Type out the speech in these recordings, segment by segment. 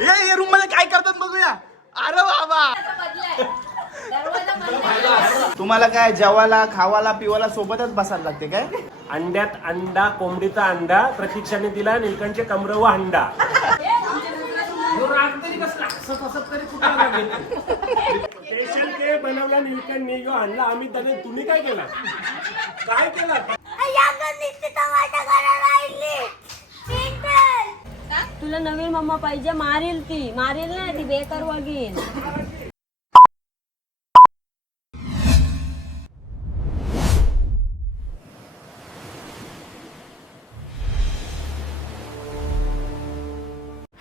ये रूम मध्ये काय करतात बघूया. अरे बाबा तुम्हाला काय जेवायला खावाला पिवाला सोबतच बसायला लागते काय? अंड्यात अंडा, कोंबडीचा अंडा प्रतीक्षाने दिला, नीलकंठचे कमर व अंडा. स्पेशल ते बनवला नीलकंठने, यो आणला अमित दादा. तुम्ही काय केला? काय केला? तुला नवीन मम्मा पाहिजे. मारेल नाही ती बेकार वागेल.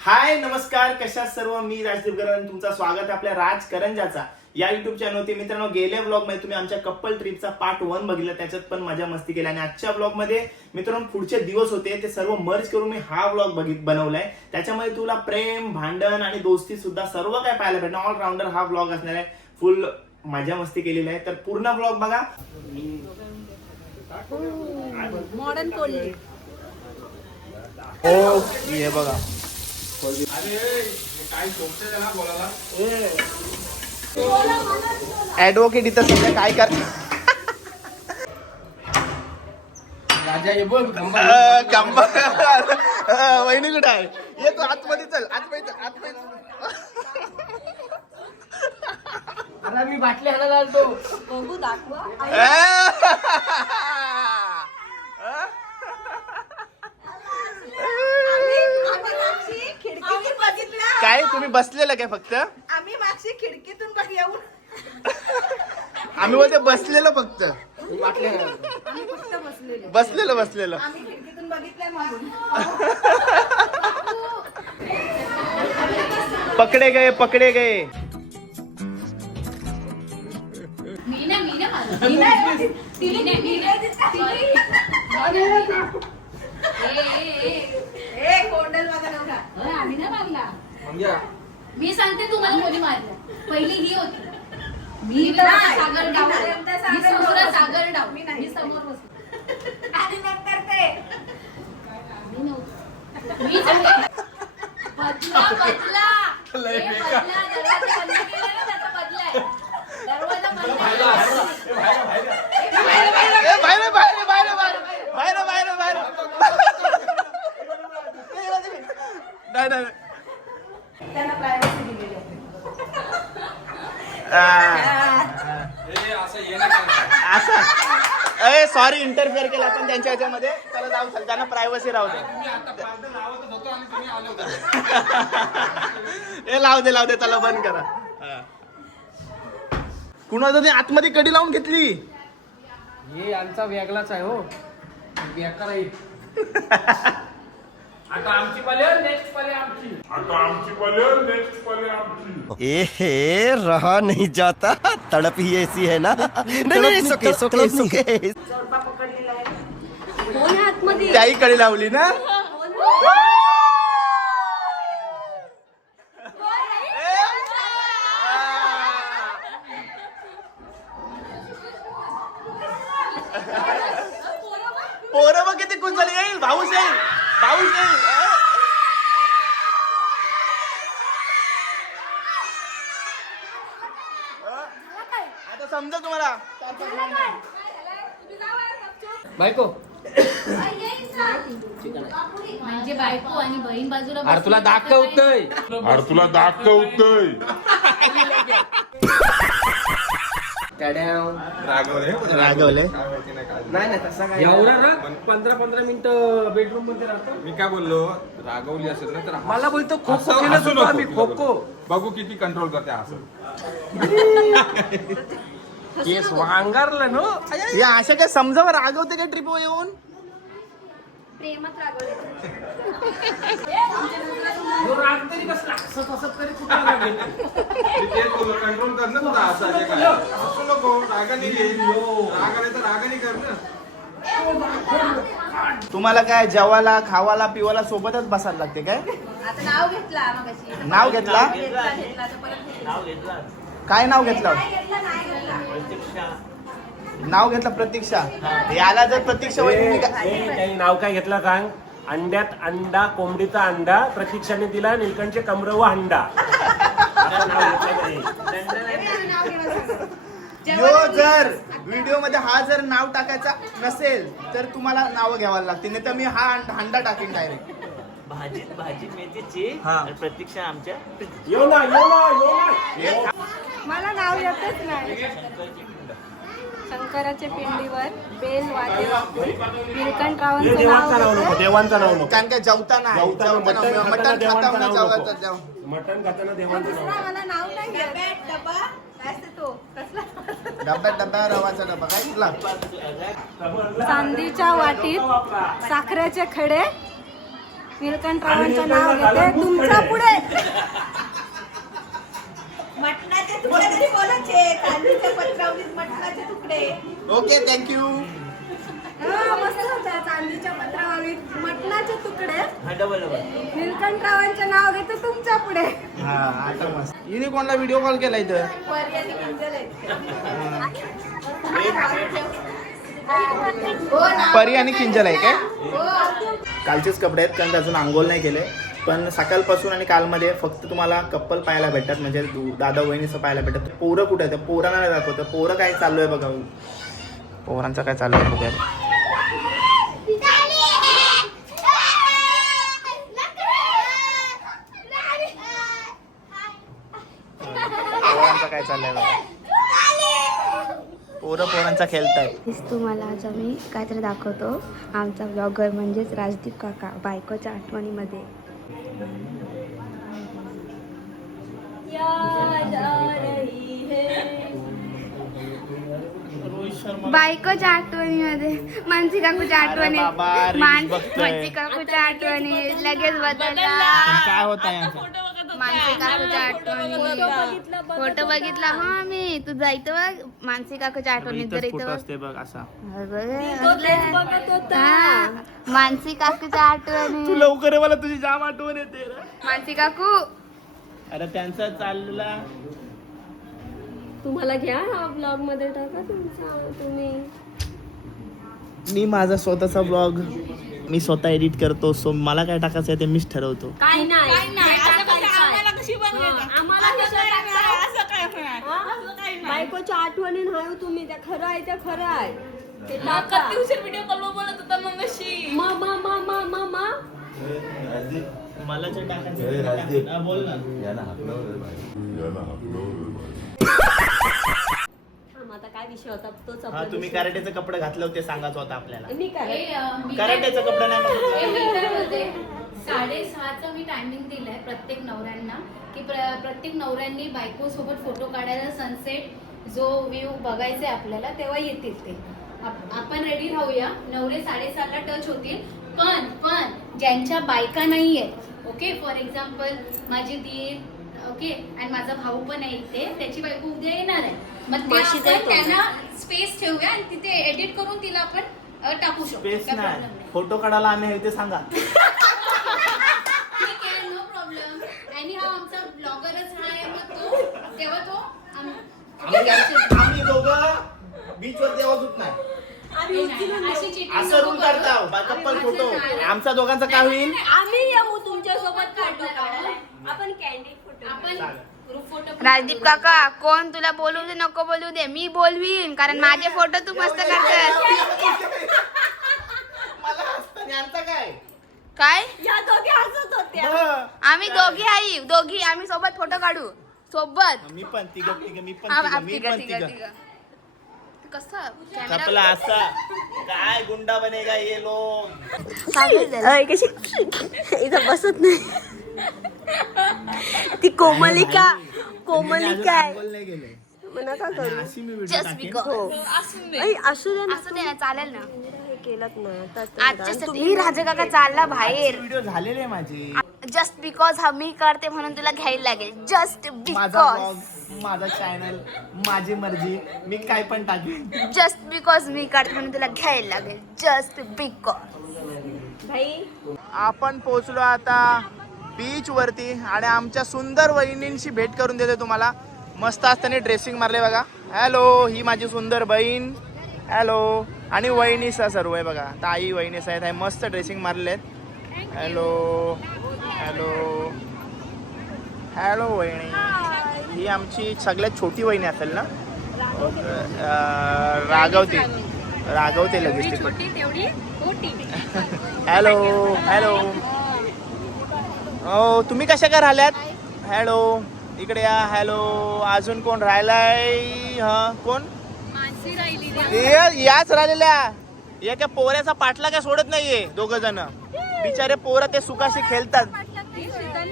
हाय नमस्कार, कशा सर्व. मी राजदीप गरवाल, तुमचं स्वागत आहे आपल्या राज करंजाचा या युट्यूब चॅनलवरती. मित्रांनो, गेल्या ब्लॉग मध्ये तुम्ही आमच्या कपल ट्रिपचा पार्ट 1 बघितला, त्याच्यात पण मजा मस्ती केली. आणि आजच्या ब्लॉग मध्ये मित्रांनो पुढचे दिवस होते ते सर्व मर्ज करून मी हा ब्लॉग बनवलाय. त्याच्यामध्ये तुला प्रेम, भांडण आणि दोस्ती सुद्धा सर्व काय पाहायला भेटणार. ऑलराऊंडर हा ब्लॉग असणार आहे. फुल मजा मस्ती केलेली आहे, तर पूर्ण ब्लॉग बघा. मॉडर्न कोल्ड हो हे बघा, ऍडव्होकेट इथं सध्या काय कर वहिनी कुठे आहे? ये तू आतमध्ये चल, आतमध्ये मी बाटली हाणायला आलतो. बघू दाखवा. काय तुम्ही बसलेलं काय फक्त? आम्ही मागची खिडकीतून बघ येऊन आम्ही बोलते बसलेलं फक्त. बाटली हाणायला. आम्ही फक्त बसलेलं आम्ही खिडकीतून बघितलंय मागून. पकडे गए. मी सांगते तुम्हाला कोणी मारलं. पहिली ही होती. मी सागर डाव, सागर डाव. मी समोर बसले आणि नंतर ते मी नव्हते. मी सांगते बदला दरवाजा बंद केला ना, त्याचा बदला आहे. दरवाजा बंद नाही. त्यांना प्रायव्हसी दिलेली आहे. असं सॉरी, इंटरफेअर केला आपण त्यांच्या ह्याच्यामध्ये. त्याला जाऊ चल, त्यांना प्रायव्हसी राहू दे. हे लावू दे, त्याला बंद करा. कुणाचं ते आतमध्ये कडी लावून घेतली. हे यांचा वेगळाच आहे हो. बेकार आहे. आता आमची पाले, नेक्स्ट पाले आमची. ए रहा नहीं जाता, तड़प ही ऐसी है ना. नहीं सुके. जोडपा पकडलेला आहे. कोण आहे आतमध्ये? त्याही कडी लावली ना. पोरं बघ किती कुंचल. येईल भाऊच येईल. आता समजा तुम्हाला. बायको म्हणजे बायको आणि बहीण बाजूला अरे तुला दाखवतोय. रागवले. नाही तसा काय एवढा ना 15 मिनिटं बेडरूम मध्ये राहतो. मी काय बोललो, रागवली असेल ना तर मला बोलतो खो-खो खेळत होतो आम्ही. खो-खो बघू किती कंट्रोल करते असं. केस वांगारलं नो. हे अशा काय समजावं, रागवते का ट्रिप येऊन? प्रेमात रागवले. राग तरी कसला हसत तरी कुठं लागेल. तेच बोललो, कंट्रोल कर ना तुला. असं आहे काय, असं नको. रागाने घे, रागाने तर रागाने कर ना. तुम्हाला काय जेवायला खावाला पिवाला सोबतच बसायला लागते काय? आता नाव घेतला मगाशी. नाव घेतला? घेतला आता परत काय नाव घेतलं? नाव घेतलं प्रतीक्षा. याला जर प्रतीक्षा वहिनी नाव काय घेतलं सांग. अंड्यात अंडा, कोंबडीचा अंडा, प्रतीक्षाने दिला नीलकंठचे कमर व हंडा. असं नाव घेतलं नाही. यो जर व्हिडिओ मध्ये हा जर नाव टाकायचा नसेल तर तुम्हाला नाव घ्यावं लागतील, नाही तर मी हा हंडा टाकेन डायरेक्ट. भाजी मेथीची हा. आणि प्रतीक्षा आमच्या यो ना. मला नाव येतच नाही. शंकराच्या पिंडीवर बेल वाटे हे नीलकंठरावांचं देवांचं नाव नाव नको, देवांचं नाव नको. कारण काय जेवताना आहे. जेवताना मटण जेवताना खाताना मटण देवांचं खाता नाव जेवायचं नको. जेव. मटण खाताना देवांचं नाव नको. मला नाव नाही डब्यात डबा काय असते तो कसला डब्यात रवाचा डबा काय कुठला? चांदीच्या वाटीत साखरेचे खडे नीलकंठरावांचं नाव घेते तुमच्या पुढे. मटणाचे तुकडे तरी बोलायचे. चांदीच्या पत्रावलीत मटणाचे तुकडे. Okay thank you. मस्त होतं. चांदीच्या पत्रावलीत मटणाचे तुकडे हा डबल नीलकंठरावांचं नाव घेते तुमच्या पुढे. हा आता मस्त. युनिकॉर्नला व्हिडिओ कॉल केला इथं. पर्यायी किंजल आहेत. परी आणि किंजल आहे काय? कालचेच कपडे आहेत कारण अजून आंघोळ नाही केले, पण सकाळपासून आणि कालमध्ये फक्त तुम्हाला कप्पल पाहायला भेटतात, म्हणजे दादा वहिनीचं पाहायला भेटतात. पोरं कुठे आहेत? पोरांना नाही दाखवतं. पोरं काय चालू आहे बघा, पोरांचं काय चालू आहे बघा. पोरांचं काय चाललंय बघा. पोरांचा खेळतायत. तुम्हाला आज आम्ही काहीतरी दाखवतो. आमचा ब्लॉगर म्हणजेच राजदीप काका बायकोच्या आठवणीमध्ये. बायकोच्या आठवणीमध्ये मानसी काकूच्या आठवणी, मानसी काकूच्या आठवणी लगेच बदलला. काय होत आहे मानसी काकूच्या आठवणी फोटो बघितला हा मी. तू जायचं बघ मानसी काकूच्या आठवणी. तर इथं असते बघ असा. मानसी काकूच्या आठवणी. तू लवकर ये, मला तुझी जाम आठवण येते. मानसी काकू अरे त्यांचा चाललेला तुम्हाला घ्या हा ब्लॉग मध्ये टाका तुमचा तुम्ही. मी माझा स्वतःचा ब्लॉग मी स्वतः एडिट करतो, सो मला काय टाकायचं आहे ते मीच ठरवतो. काय नाही बायकोच्या आठवणी नाही तुम्ही, त्या खरं आहे त्या खरं आहे. ते टाका. व्हिडिओ कॉल बोलत होता मग अशी मला जे टाकायचं बोल ना. आता काय विषय होता तोच हा आपला तुम्ही विषय. कराटेचं कपडे घातलं होते सांगायचं होतं आपल्याला. मी काय कराटेचं कपडे नाही बघितलं. 6:30चा मी टायमिंग दिलाय प्रत्येक नवऱ्यांना की प्रत्येक नवऱ्यांनी बायको सोबत फोटो काढायला सनसेट जो व्ह्यू बघायचा आहे आपल्याला तेव्हा येतील ते. आपण रेडी राहूया. नवरे 7:30ला टच होतील. पण ज्यांच्या बायका नाही आहेत, ओके, फॉर एक्झाम्पल माझी दीर, ओके, आणि माझा भाऊ पण आहे इथे, त्याची बायको उद्या येणार आहे, मग ते आपण त्यांना स्पेस ठेवूया आणि तिथे एडिट करून तिला आपण टाकू शकतो. स्पेस काय नाही, problem नाही. फोटो काढायला आम्ही आहे ते सांगा. ठीक आहे, नो प्रॉब्लेम. आणि हा आमचा ब्लॉगरच आहे, मग तो तेव्हा तो आम्ही दोघं बीचवर तेव्हा होत नाही. अशी cheating असं नको रूल करू. करता कप्पल फोटो. आमचा दोघांचा काय होईल? आम्ही येऊ तुमच्या सोबत फोटो काढायला. आपण कॅन्डिड फोटो आपण ग्रुप फोटो राजदीप काका कोण तुला बोलू दे नको बोलू दे, मी बोलवीन कारण माझे फोटो तू मस्त काढतात. मला हसताना यांचा काय? काय या दोघे हसत होत्या. हं. आम्ही दोघी आम्ही सोबत फोटो काढू सोबत. मी पण तिघ मी पण तिघ कसं कपला असा काय गुंडा बनेगा ये लोग. कशी इथं बसत नाही. ती कोमलिका आहे. नाही गेले. नका करू. अशी मी व्हिडिओ जस्ट टाकेन. बिकॉज असू दे असू दे ना चालेल ना. हे केलंत ना आजच्यासाठी राजा काका चालला बाहेर. व्हिडिओ झालेले माझे. जस्ट बिकॉज हा मी करते म्हणून तुला घ्यायला लागेल. जस्ट माझा बिकॉज ब्लॉग माझा चॅनल माझी मर्जी, मी काय पण टाकेन. जस्ट बिकॉज मी करते म्हणून तुला घ्यायला लागेल. जस्ट बिकॉज भाई आपण पोहोचलो आता बीच वरती आणि आमच्या सुंदर वहिनींशी भेट करून देतो तुम्हाला. मस्त असताना ड्रेसिंग मारले बघा. हॅलो, ही माझी सुंदर बहीण. हॅलो. आणि वहिनीचा सर्व आहे बघा, ताई वहिनीच आहेत. मस्त ड्रेसिंग मारले आहेत. हॅलो हॅलो हॅलो वहिनी. ही आमची सगळ्यात छोटी वहिनी असेल ना? रागवते लगेच ती पण. Hello hello. हो तुम्ही कशा काय राहिल्यात? हॅलो इकडे या. हॅलो अजून कोण राहिलाय? हा कोण? याच राहिलेल्या. एका पोऱ्याचा पाठला काय सोडत नाहीये. दोघ जण बिचारे पोरं ते सुखाशी खेळतात.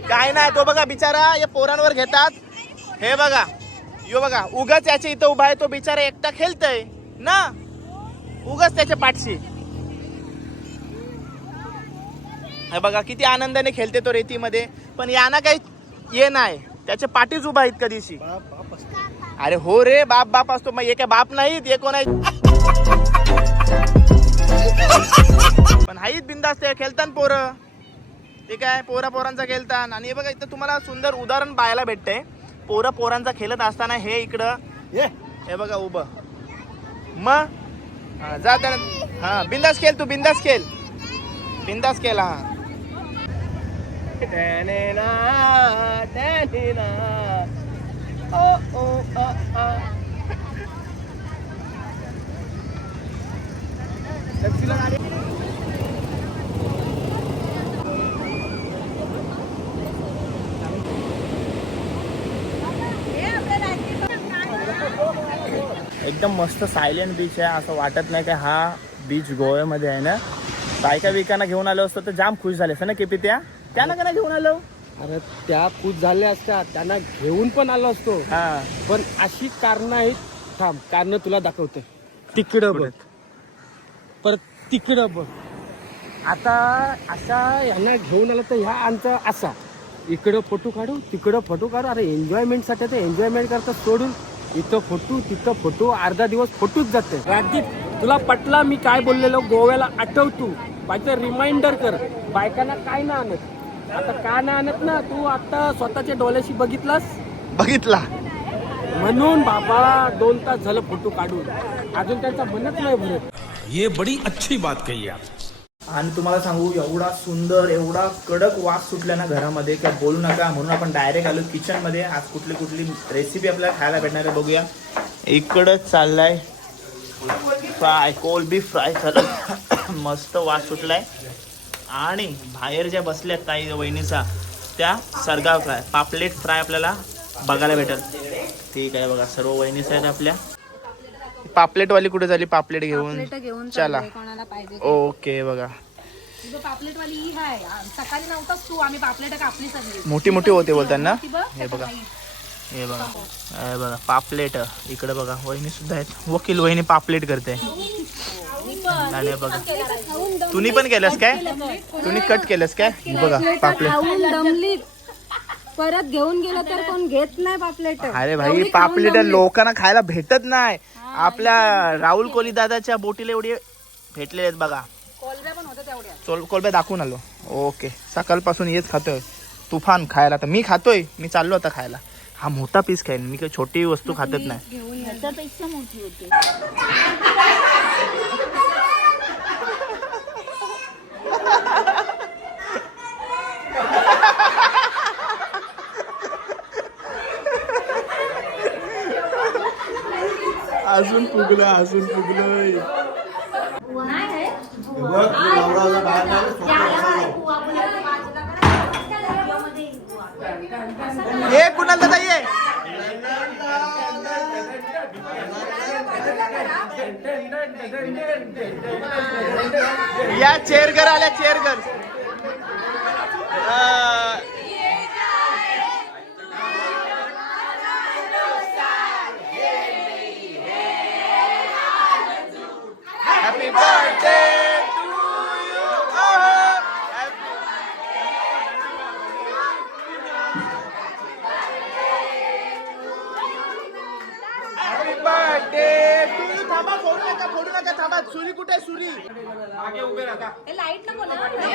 काय नाही तो बघा बिचारा या पोरांवर घेतात. हे बघा यो बघा उगाच याच्या इथं उभा आहे तो बिचारा एकटा खेळतय ना. उगाच त्याच्या पाठशी. हे बघा किती आनंदाने खेळते तो रेतीमध्ये. पण यांना काही ये नाही. त्याच्या पाठीच उभा आहेत कधीशी. अरे हो रे बाप बाप असतो. मग हे काय बाप नाहीत हे कोण आहेत? पण हाईत बिंदास्त खेळतान पोरं. ते काय पोरांचा खेळतान. आणि हे बघा इथं तुम्हाला सुंदर उदाहरण पाहायला भेटतंय. पोरांचा खेळत असताना हे इकडं हे बघा उभं. मग जा हा बिंदास खेळ. तू बिंदास खेळ. बिंदास खेळ. हा एकदम मस्त सायलेंट बीच आहे. असं वाटत नाही का हा बीच गोव्यामध्ये आहे ना. बायका बिकांना घेऊन आलो असतो तर जाम खुश झाले असं ना केपी. त्यांना का घेऊन आलो? अरे त्या खुश झाल्या असत्या, त्यांना घेऊन पण आलो असतो. हा पण अशी कारण आहेत. थांब कारण तुला दाखवते. तिकडं बघ परत तिकडं बघ. आता अशा यांना घेऊन आलं तर ह्या आमचा असा इकडं फोटो काढू तिकडं फोटो काढू. अरे एन्जॉयमेंटसाठी ते एन्जॉयमेंट करतात सोडून इथं फोटो तिथं फोटो. अर्धा दिवस फोटोच जाते. राजदीप तुला पटला मी काय बोललेलो? गोव्याला आठव तू. बायचं रिमाइंडर कर. बायकांना काय ना आणत. आता का नाही आणत ना तू आता स्वतःच्या डोळ्याशी बघितला म्हणून बाबा 2 तास झालं फोटो काढून. अजून त्यांचा मनच नाही भरत. ये बड़ी अच्छी बात कही आप. आणि तुम्हाला सांगू एवढा सुंदर एवढा कडक वास सुटला ना घरामध्ये काय बोलू नका. म्हणून आपण डायरेक्ट आलो किचन मध्ये. आज कुठली रेसिपी आपल्याला खायला भेटणार आहे बघूया. इकडंच चाललाय फ्राय कोलबी फ्राय करत. मस्त वास सुटलाय. आणि बाहेर ज्या बसल्यात ताई वहिनीचा त्या सरगाव फ्राय पापलेट फ्राय आपल्याला बघायला भेटेल. ठीक आहे बघा सर्व वहिनीच आहेत आपल्या. पापलेटवाली कुठे झाली? पापलेट घेऊन चला. ओके बघा पापलेट वाली ही आहे. सकाळी नव्हताच तू. आम्ही पापलेट कापली सगळी. मोठी होते बोलताना. हे बघा हे बघा पापलेट. इकडे बघा वहिनी सुद्धा आहेत. वकील वहिनी पापलेट करते. आणि बघा तुम्ही पण केलंस काय? तुम्ही कट केलंस काय? बघा पापलेट परत घेऊन गेलं तर कोण घेत नाही पापलेट. अरे भाई पापलेट लोकांना खायला भेटत नाही. आपल्या राहुल कोली दादाच्या बोटीला एवढी भेटले आहेत बघा. कोलब्या दाखवून आलो. ओके सकाळपासून हेच खातोय तुफान खायला. तर मी खातोय. मी चाललो आता खायला. हा मोठा पीस खाईन मी. काही छोटी वस्तू खातच नाही. मोठी होती. अजून फुगलं हे कुणाला दादा ये. या चेअरगर आल्या चेअरगर. Happy birthday to you. Happy birthday to you. थांबा फोडू नका थांबा. सुरी कुठे आहे? सुरी मागे उभे राहा.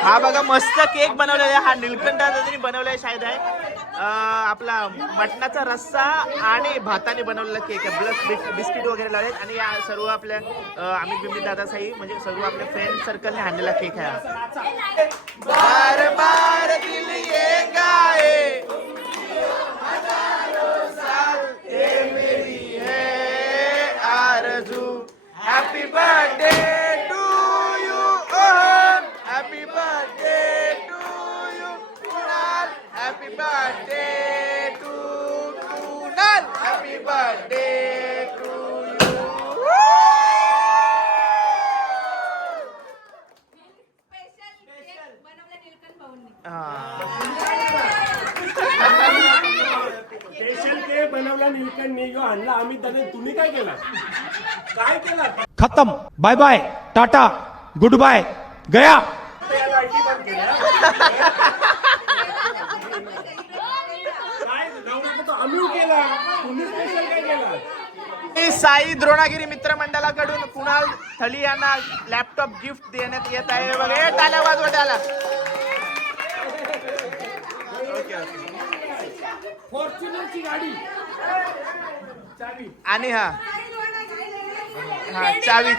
हा बघा मस्त केक बनवलेला आहे. हा निलकंठ दादांनी बनवलाय शायद आहे. आपला मटणाचा रस्सा आणि भाताने बनवलेला केक आहे, प्लस बिस्किट वगैरे लावलेत आणि या सर्व आपल्या आम्ही बिंबी दादा साई म्हणजे सर्व आपल्या फ्रेंड सर्कलने आणलेला केक आहे हा. बार बार दिल ये गाए ये मेरी है आरज़ू. Happy birthday to you Om, happy birthday to you Kunal, happy birthday to Kunal, happy birthday to you. Special cake बनवला निलकंठने यो आणला आम्ही त्याने. तुम्ही काय केला? काय केला? खत्म. Bye bye, tata, goodbye, गया. काय नवरा तो आम्ही केला, तुम्ही स्पेशल काय केला? साई द्रोणागिरी मित्रमंडळाकडून कुणाल थली यांना लॅपटॉप गिफ्ट देण्यात येत आहे. बघा टाळ्या वाजवा त्याला. फॉर्च्युनरची गाडी आणि हा चावी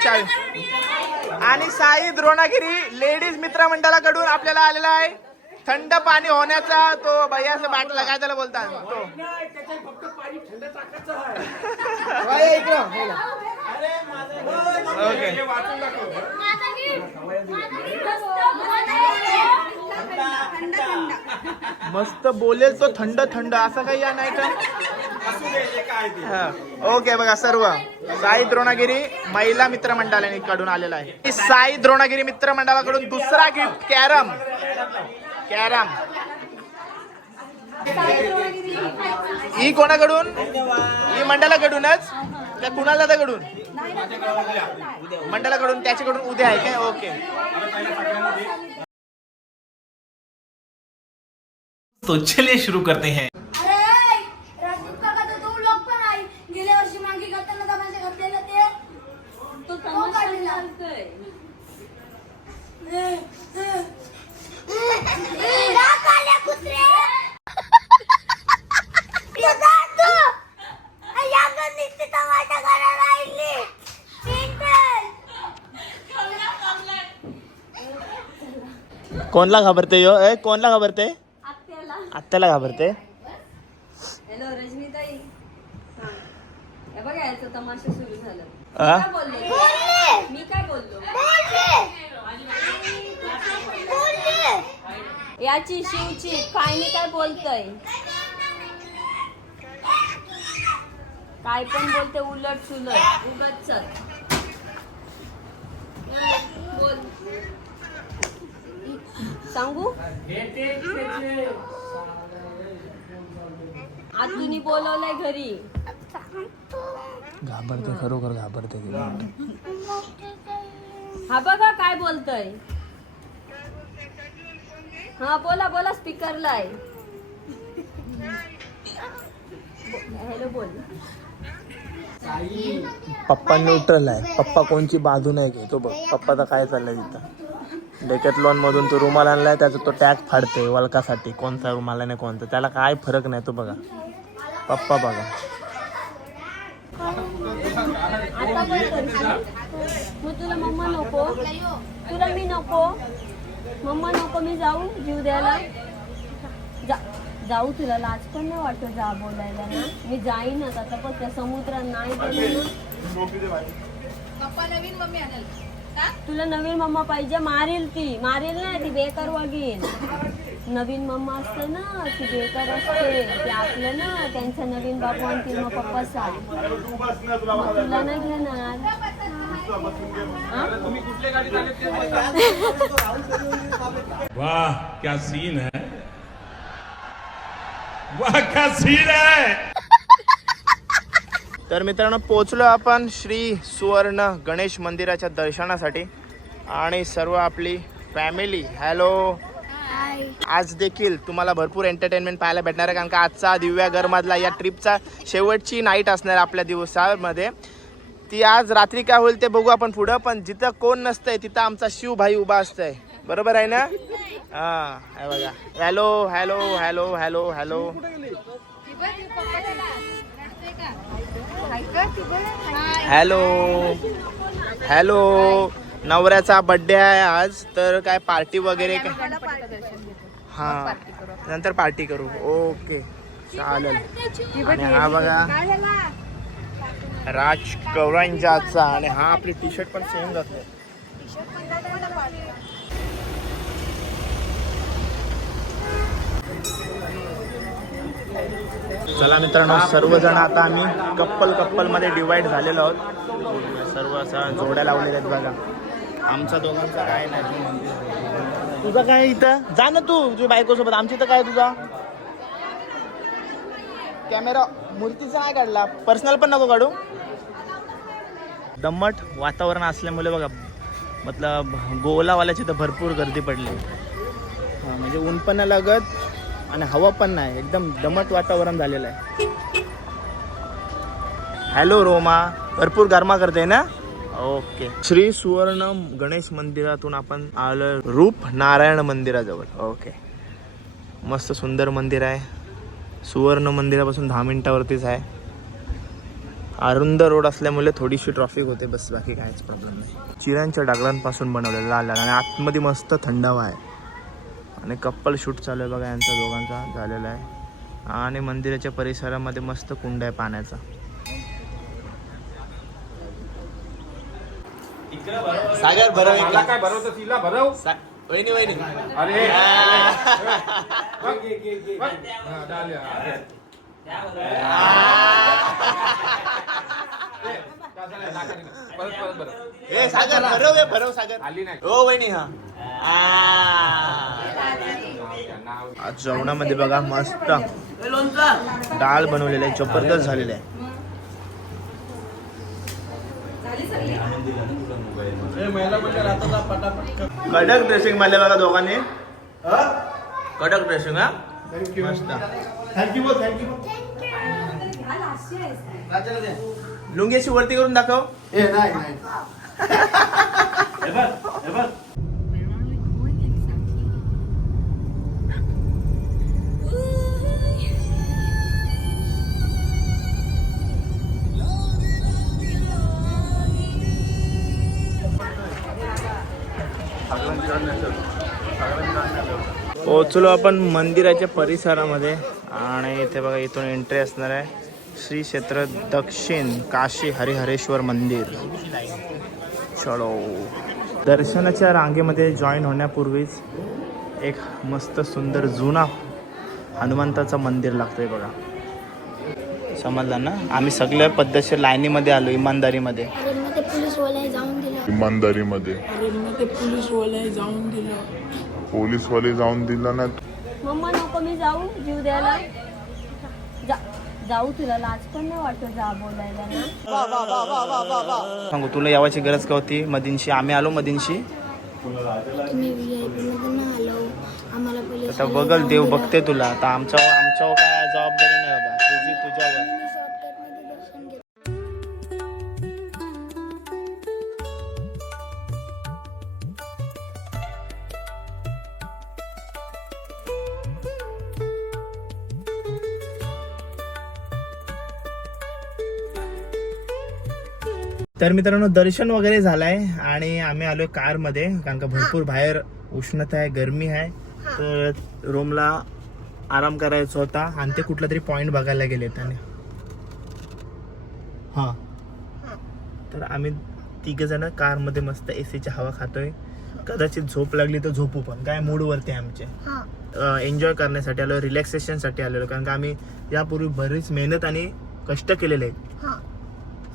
आणि साई द्रोणागिरी लेडीज मित्रमंडळाकडून आपल्याला आलेला आहे थंड पाणी होण्याचा तो भैयाचा बाटला, काय त्याला बोलतात तो. फक्त पाणी थंड टाकायचं आहे. ओके. वाचून दाखव. मस्त बोलेल तो थंड थंड असं काही या नाही का. असू दे जे काय ते. ओके बघा सर्व साई द्रोणागिरी महिला मित्रमंडळाने कडून आलेला आहे. साई द्रोणागिरी मित्रमंडळाकडून दुसरा गिफ्ट कॅरम. ही कोणाकडून? ही मंडळाकडूनच त्या कुणाल दादाकडून मंडळाकडून त्याच्याकडून उद्या आहे काय. ओके. तो चलिए शुरू करते हैं. गेल्या वर्षी मागे करताना तमाशा घातलेला ते तो तमाशा घालतोय. कोणला घाबरते यो? कोणला घाबरते? आत्याला घाबरते. हॅलो रजनीताई, हे बघा याचा तमाशा सुरू झाला. हा? मी काय बोललो? याची शिवची काय काय बोलतय, काय पण बोलते उलट सुलट उगत बोल. सांगू आतुनी बोलवलंय घरी. घाबरते खरोखर घाबरते. हा बघा काय बोलतय. हा बोला बोला स्पीकरला आहे. हॅलो बोल. पप्पा न्यूट्रल आहे. पप्पा कोणची बाजू नाही घेतो बघ. पप्पाचा काय चाललंय तिथं. डेकॅथलॉन मधून तो रुमाल आणलाय, त्याचा तो टॅग फाडतोय वल्कासाठी. कोणता रुमाल आहे कोणता त्याला काय फरक नाही. तो बघा पप्पा बघा. मग तुला मम्मा नको, तुला मी नको. मम्मा नको मी जाऊ जीव द्यायला. जाऊ तुला लाज पण नाही वाटत जा बोलायला ना. मी जाईनच आता पण त्या समुद्रात नाही गेलो. तुला नवीन मम्मा पाहिजे. मारील नाही ती बेकार वागेल. नवीन मम्मा असते ना ती बेकार असते. ते आपलं ना त्यांचा नवीन बापू आणतील मग पप्पा सांग. तुला नाही घेणार. वाह क्या सीन है, वाह क्या सीन है. तर मित्रांनो पोहोचलो आपण श्री सुवर्ण गणेश मंदिराच्या दर्शनासाठी आणि सर्व आपली फॅमिली. हॅलो. आज देखील तुम्हाला भरपूर एंटरटेनमेंट पाहायला भेटणार आहे, कारण का आजचा दिव्या घरमधला या ट्रिपचा शेवटची नाईट असणार आपल्या दिवसामध्ये. ती आज रात्री काय होईल ते बघू आपण पुढं. पण जिथं कोण नसतंय तिथं आमचा शिवभाई उभा असतंय. बरोबर आहे ना. हा हे बघा. Hello hello hello hello hello. Hello hello. नवऱ्याचा बर्थडे आहे आज, तर काय पार्टी वगैरे काय? हा नंतर पार्टी करू. ओके चालेल. आणि हा बघा राज करंजाचा, आणि हा आपली टी शर्ट पण सेम जाते. चला मित्रांनो, सर्वजण आता आम्ही कप्पल मध्ये डिवाइड झालेलो आहोत. सर्व असा जोड्या लावलेल्या आहेत बघा. आमचा दोघांचा काय नाही. तुझा काय इथं जा ना तू तुझ्या बायकोसोबत. आमची इथं काय तुझा कॅमेरा मूर्तीचा नाही काढला, पर्सनल पण नको काढू. दम्मट वातावरण असल्यामुळे बघा, मतलब गोलावाल्याची तर भरपूर गर्दी पडली. हा म्हणजे ऊन पण नाही लागत आणि हवा पण नाही, एकदम दमट वातावरण झालेलं आहे. हॅलो रोमा, भरपूर गरमा करते ना. ओके. श्री सुवर्ण गणेश मंदिरातून आपण आलो रूप नारायण मंदिराजवळ. ओके, मस्त सुंदर मंदिर आहे. सुवर्ण मंदिरापासून 10 मिनिटावरतीच आहे. अरुंद रोड असल्यामुळे थोडीशी ट्रॉफिक होते, बस बाकी काहीच प्रॉब्लेम नाही. चिऱ्यांच्या डागरांपासून बनवलेलं लाल आणि आतमध्ये मस्त थंडावा आहे. आणि कप्पल शूट चालू आहे बघा, यांचा दोघांचा झालेला आहे. आणि मंदिराच्या परिसरामध्ये मस्त कुंड आहे पाण्याचा. सागर भरव. मला काय भरवतं, तिला भरव. वहिनी वहिनी. अरे ए सागर भरव, ए भरव सागर. आली नाही. ओ वहिनी. हा आज जेवणामध्ये बघा मस्त डाळ बनवलेलं आहे, जबरदस्त झालेलं आहे. कडक ड्रेसिंग मारले बघा दोघांनी. कडक ड्रेसिंग. हा मस्त. Thank you thank you. लुंगीशी वरती करून दाखव. पोहोचलो आपण मंदिराच्या परिसरामध्ये. आणि इथे बघा, इथून एंट्री असणार आहे श्री क्षेत्र दक्षिण काशी हरिहरेश्वर मंदिर. चलो. दर्शनाच्या रांगेमध्ये जॉईन होण्यापूर्वीच एक मस्त सुंदर जुना हनुमंताचं मंदिर लागतंय बघा. समजलं ना. आम्ही सगळ्या पद्धतशीर लाईनीमध्ये आलो, इमानदारीमध्ये. पोलीसवाले जाऊन दिला ना. मम्मा नको मी जाऊ जीव द्यायला. जाऊ, तुला लाज पण नाही वाटत जा बोलायला ना. सांगू तुला यावाची गरज का होती मदींशी. आम्ही आलो मदींशी. आता बघल देव बघते तुला. आता आमच्यावर काय जबाबदारी नाही बाबा, तुझी तुझ्यावर. तर मित्रांनो, दर्शन वगैरे झालंय आणि आम्ही आलोय कारमध्ये, कारण का भरपूर बाहेर उष्णता आहे, गरमी आहे. तर रूमला आराम करायचा होता आणि ते कुठला तरी पॉइंट बघायला गेले त्याने. हा तर आम्ही 3 जण कारमध्ये मस्त एसीची हवा खातोय. कदाचित झोप लागली तर झोपू, पण काय मूडवरती आमचे. एन्जॉय करण्यासाठी आलो, रिलॅक्सेशनसाठी आलेलो, कारण का आम्ही यापूर्वी बरीच मेहनत आणि कष्ट केलेले आहेत.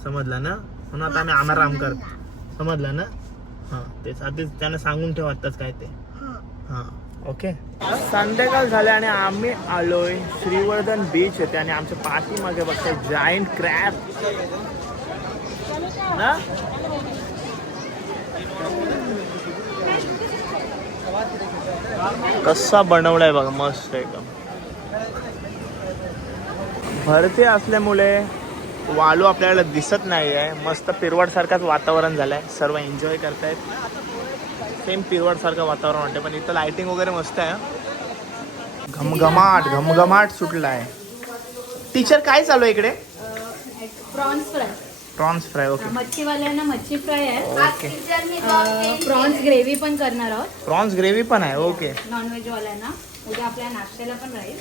समजला ना. म्हणून आता आम्ही आराम करतो. समजलं ना. हां तेच आधीच त्यानं सांगून ठेव आत्ताच काय ते. हां ओके. संध्याकाळ झाले आणि आम्ही आलोय श्रीवर्धन बीच येते. आणि आमच्या पाठीमागे बघताय जायंट क्रॅब ना. कसा बनवलाय बघा, मस्त एकदम. भरती असल्यामुळे वाळू आपल्याला दिसत नाही आहे. मस्त पिरवट सारखाच वातावरण झालंय, सर्व एन्जॉय करतायत. सेम पिरवड सारखं वातावरण वाटतं, पण इथं लाइटिंग वगैरे मस्त आहे. घमघमाट सुटला आहे. टीचर काय चालू आहे इकडे? Prawns fry. Prawns fry. Okay. मच्छीवाल्यांना मच्छी फ्राय आहे. ओके. प्रॉन्स ग्रेव्ही पण करणार आहोत. प्रॉन्स ग्रेव्ही पण आहे. ओके. नॉनव्हेज वाल्यांना उद्या आपल्या नाश्त्याला पण राहील.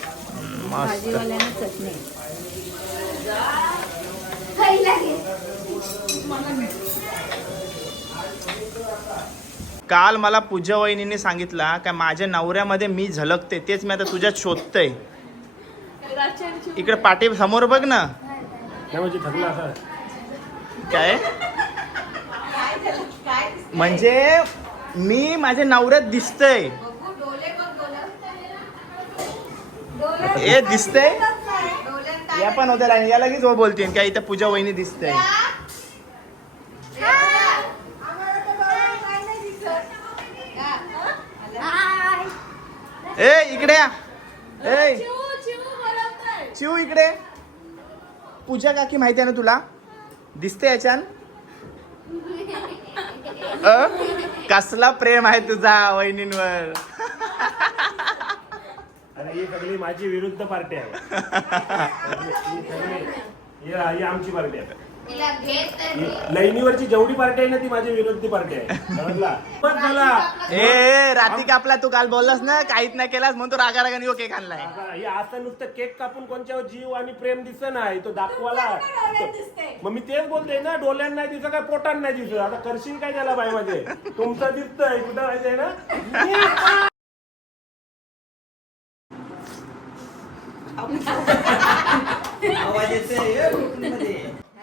मस्त. भाजीवाल्यांना चटणी. काल मला पूजा वहिनीने सांगितला काय माझ्या नवऱ्यामध्ये मी झलकते, तेच मी आता तुझ्यात शोधतय. इकडे पाठी समोर बघ ना. म्हणजे थकला असा. काय म्हणजे मी माझ्या नवऱ्यात दिसतय. हे दिसतंय. या पण होत्या लाईन, या लगेच हो बोलतील काय इथे पूजा वहिनी दिसतंय. ए इकडे या. ए चिऊ इकडे. पूजा काकी माहिती आहे ना तुला? दिसते याच्यान. कसला प्रेम आहे तुझा वहिनींवर. अरे ही सगळी माझी विरुद्ध पार्टी आहे. ही आमची पार्टी आहे. लैनीवरची जेवढी पार्टी आहे ना ती माझी विरोधी पार्टी आहे. समजला? बस झाला. ए रात्री कापला तू काल बोललास ना काहीच नाही केलास म्हणून तो रागारागाने यो केक आणलाय. ही आता नुसतं केक कापून कोणच्यावर जीव आणि प्रेम दिसत नाही, तो दाखवाला. मग मी तेच बोलते ना, डोळ्यान नाही दिसत काय पोटान नाही दिसत. आता करशील काय त्याला बाई माझे? तुमचं दिसतंय कुठं माहितीये ना.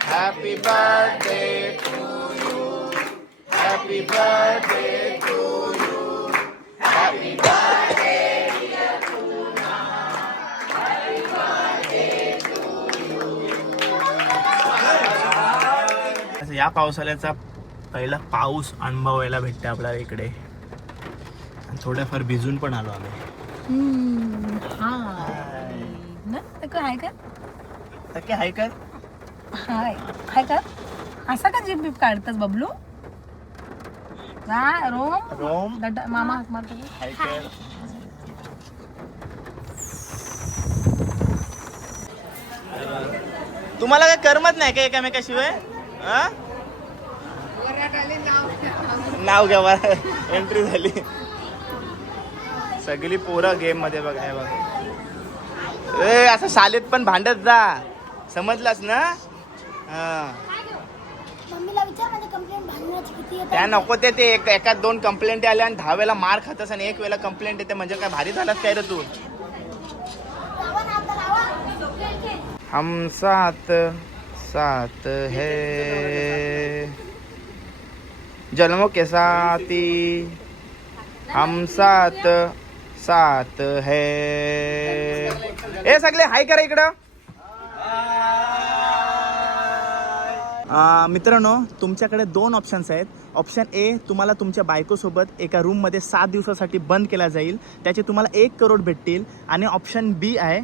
Happy birthday to you. Happy birthday to you. Happy birthday या पावसाळ्याचा पहिला पाऊस अनुभवायला भेटते आपल्याला इकडे. आणि थोड्याफार भिजून पण आलो आम्ही. हाय का? तके हाय कर. हाय का? असा का जीभ बीप काढतात बबलू? रोम मामा हाक मारतो. हाय कर. तुम्हाला काय करमत नाही का एकामेकाशिवाय? नाव घ्या. एंट्री झाली. सगळी पोरं गेम मध्ये बघा. हे बघा. ए असं शाळेत पण भांडत जा, समजलास ना? त्या नको ते एकात 2 कंप्लेंट आल्या आणि 10 वेळेला मार खातस आणि 1 वेळेला कंप्लेंट येते म्हणजे काय भारी झालास काय रे तू? हम साथ साथ है जन्मों के साथी, हम साथ साथ है. ए सगळे हाय करा इकडं. मित्रांनो तुमच्याकडे 2 ऑप्शन्स आहेत. ऑप्शन ए, तुम्हाला तुमच्या बायकोसोबत एका रूममध्ये 7 दिवसासाठी बंद केला जाईल, त्याचे तुम्हाला 1 करोड भेटतील. आणि ऑप्शन बी आहे